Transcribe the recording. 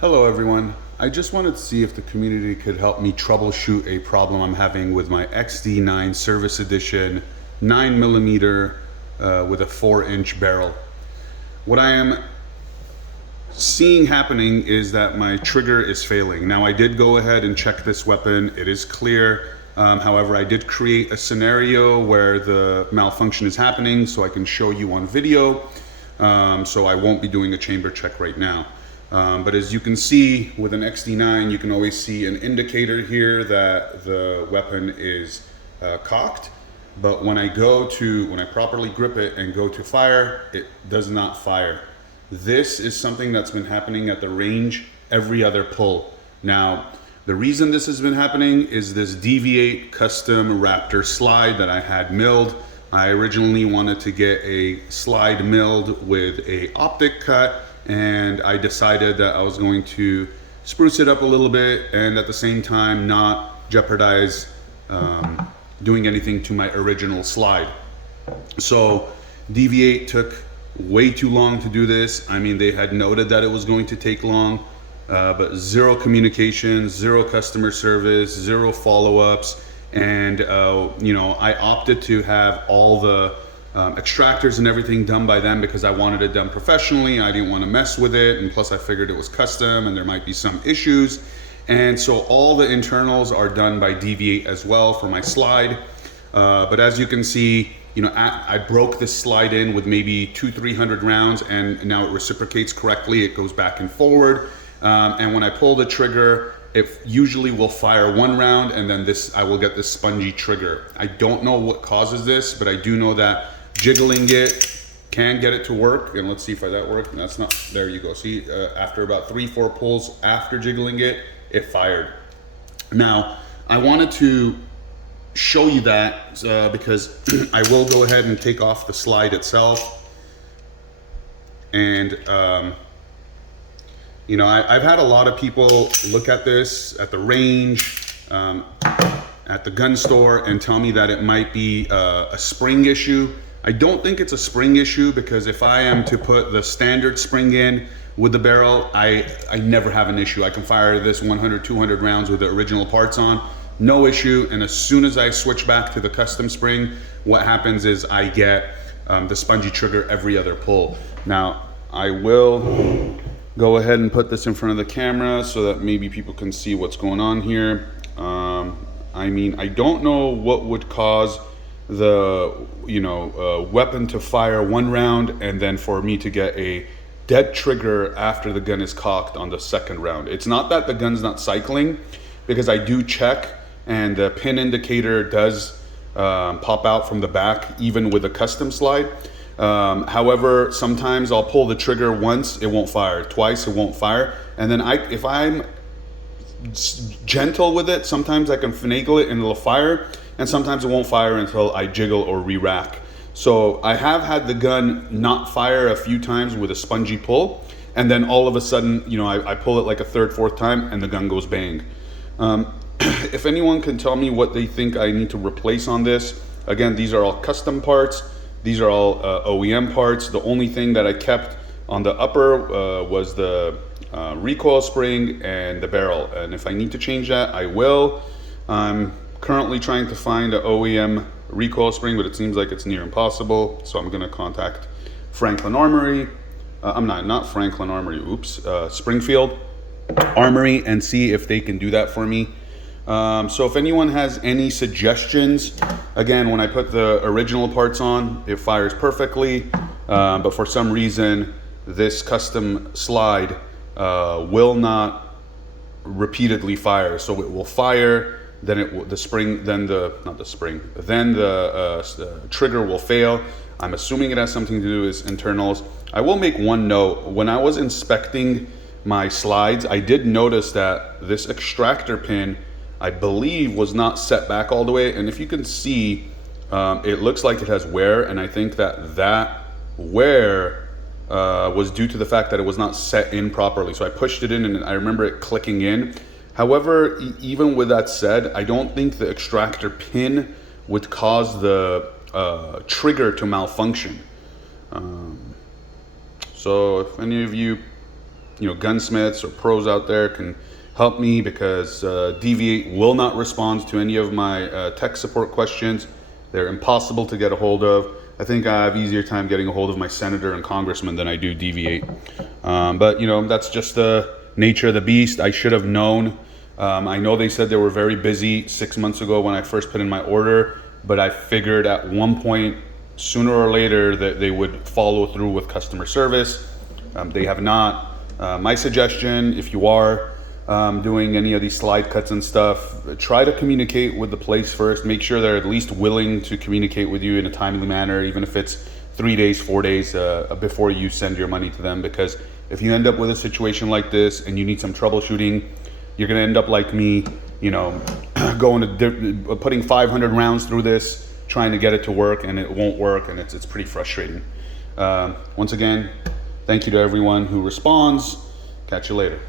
Hello everyone. I just wanted to see if the community could help me troubleshoot a problem I'm having with my XD9 Service Edition 9mm with a 4-inch barrel. What I am seeing happening is that my trigger is failing. Now I did go ahead and check this weapon. It is clear. However, I did create a scenario where the malfunction is happening so I can show you on video. So I won't be doing a chamber check right now. But as you can see with an XD9, you can always see an indicator here that the weapon is cocked. But when I properly grip it and go to fire, it does not fire. This is something that's been happening at the range every other pull. Now, the reason this has been happening is this DV8 custom Raptor slide that I had milled. I originally wanted to get a slide milled with a optic cut, and I decided that I was going to spruce it up a little bit and at the same time not jeopardize doing anything to my original slide. So DV8 took way too long to do this. I mean, they had noted that it was going to take long, but zero communication, zero customer service, zero follow-ups, and I opted to have all the extractors and everything done by them because I wanted it done professionally. I didn't want to mess with it, and plus I figured it was custom and there might be some issues. And so all the internals are done by DV8 as well for my slide. But as you can see, I broke this slide in with maybe 200-300 rounds, and now it reciprocates correctly. It goes back and forward. And when I pull the trigger, it usually will fire one round, and then I will get this spongy trigger. I don't know what causes this, but I do know that jiggling it can get it to work. And let's see if that worked. That's not, there you go. See, after about 3-4 pulls after jiggling it, it fired. Now, I wanted to show you that because I will go ahead and take off the slide itself. And, I've had a lot of people look at this at the range, at the gun store, and tell me that it might be a spring issue. I don't think it's a spring issue because if I am to put the standard spring in with the barrel, I never have an issue. I can fire this 100-200 rounds with the original parts on, no issue. And as soon as I switch back to the custom spring, what happens is I get the spongy trigger every other pull. Now, I will go ahead and put this in front of the camera so that maybe people can see what's going on here. I don't know what would cause the weapon to fire one round and then for me to get a dead trigger after the gun is cocked on the second round. It's not that the gun's not cycling, because I do check and the pin indicator does pop out from the back even with a custom slide. However, sometimes I'll pull the trigger once, it won't fire, twice it won't fire, and then if I'm gentle with it, sometimes I can finagle it and it'll fire, and sometimes it won't fire until I jiggle or re-rack. So I have had the gun not fire a few times with a spongy pull, and then all of a sudden, I pull it like a third, fourth time and the gun goes bang. If anyone can tell me what they think I need to replace on this, again, these are all custom parts. These are all OEM parts. The only thing that I kept on the upper was the recoil spring and the barrel. And if I need to change that, I will. I'm currently trying to find an OEM recoil spring, but it seems like it's near impossible. So I'm gonna contact Franklin Armory. Not Franklin Armory, oops, Springfield Armory, and see if they can do that for me. So if anyone has any suggestions, again, when I put the original parts on, it fires perfectly, but for some reason, this custom slide will not repeatedly fire. So it will fire, then the trigger will fail. I'm assuming it has something to do with internals. I will make one note. When I was inspecting my slides, I did notice that this extractor pin, I believe, was not set back all the way. And if you can see, it looks like it has wear. And I think that wear was due to the fact that it was not set in properly. So I pushed it in and I remember it clicking in. However, even with that said, I don't think the extractor pin would cause the trigger to malfunction. So if any of you gunsmiths or pros out there can help me, because DV8 will not respond to any of my tech support questions. They're impossible to get a hold of. I think I have easier time getting a hold of my senator and congressman than I do DV8. But that's just the nature of the beast. I should have known. I know they said they were very busy 6 months ago when I first put in my order, but I figured at one point, sooner or later, that they would follow through with customer service. They have not. My suggestion, if you are doing any of these slide cuts and stuff, try to communicate with the place first. Make sure they're at least willing to communicate with you in a timely manner, even if it's 3 days, 4 days before you send your money to them. Because if you end up with a situation like this and you need some troubleshooting, you're going to end up like me, going to putting 500 rounds through this, trying to get it to work, and it won't work, and it's pretty frustrating. Once again, thank you to everyone who responds. Catch you later.